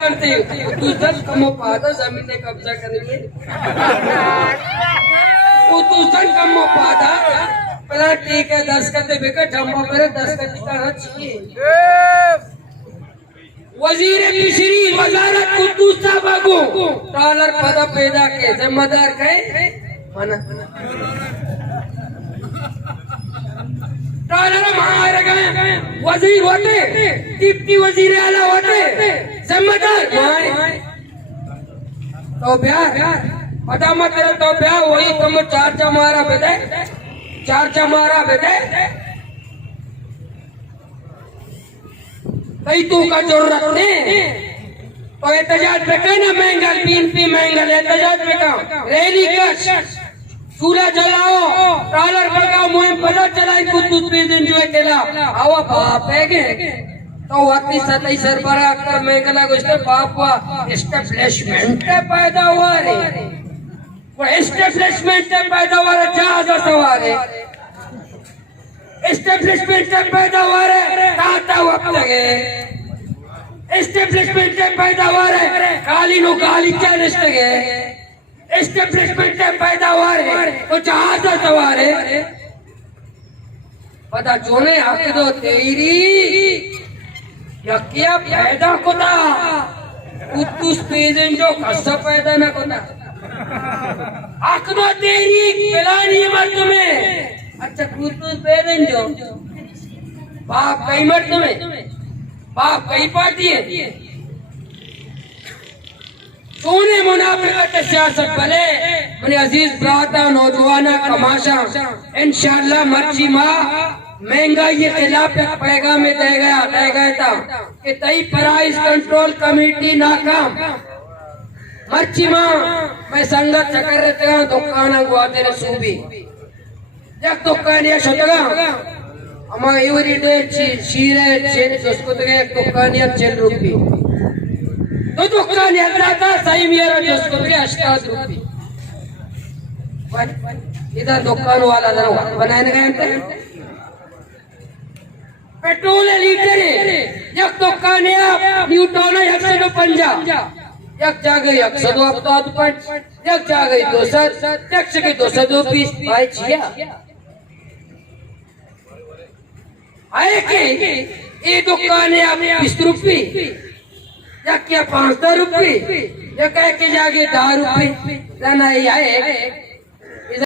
करते तू जब कमो पाता जमीन ने कब्जा कर लिए तू जब कमो पाता पहला ठीक है 10 करते बेकर जम्मा मेरे 10 करते कहाँ चाहिए वजीर पिशरी वजारत कुद्दूस बागो डॉलर पदा पैदा के जिम्मेदार कहे मना डॉलर मारे गए वजीर होते डिप्टी वजीर आला होते जिम्मेदार मारे तो ब्याह पता मत करो तो ब्याह वही तुम चार मारा बेटे चार मारा बेटे कई तू का जरूरत नहीं तो एहतजाज पे कहना महंगा पी महंगा एहतजाज पे कहा रैली कर चूल्हा जलाओ डॉलर भगाओ मुहिम पता चलाई कुछ दिन जो है केला आवा बाप है के तो वाकई सतई सरबराह कर मेघला को इसने बाप हुआ एस्टेब्लिशमेंट पैदा हुआ रे वो एस्टेब्लिशमेंट पैदा हुआ रे जहाज सवार है एस्टेब्लिशमेंट पैदा हुआ रे ताता वक्त लगे एस्टेब्लिशमेंट पैदा हुआ रे काली नो काली क्या रिश्ते गए एस्टेब्लिशमेंट पैदा हुआ रे तो जहाज सवार है पता जोने हक दो तेरी या क्या पैदा कोता कुछ पेजन जो कस्सा पैदा ना कोता हक दो तेरी पिलानी मर्द में अच्छा कुछ पेजन जो बाप कई मर्द में बाप कई पार्टी है सोने मुनाफिकत सियासत भले मेरे अजीज ब्राता नौजवाना कमाशा इंशाअल्लाह मर्ची माँ महंगाई के खिलाफ एक पैगाम में दे गया था कि तई प्राइस कंट्रोल कमेटी नाकाम मर्ची माँ मैं संगत चक्कर रहते हैं दुकान गुआते रहे सूबी जब दुकान ये शतगा हमारे इवरी डे शीरे चेन उसको तो एक दुकान ये 4 रुपये तो दुकान ये था सही मेरा जो उसको तो 8 रुपये इधर दुकान वाला जरा बनाने गए पेट्रोल लीटर एक दुकान है न्यूटन 150 एक जा गई 150 एक जा गई 200 एक से 220 भाई छिया आए के ये दुकान है आप 20 रुपये या क्या 5 रुपये या कह के जाके 10 रुपये ना आए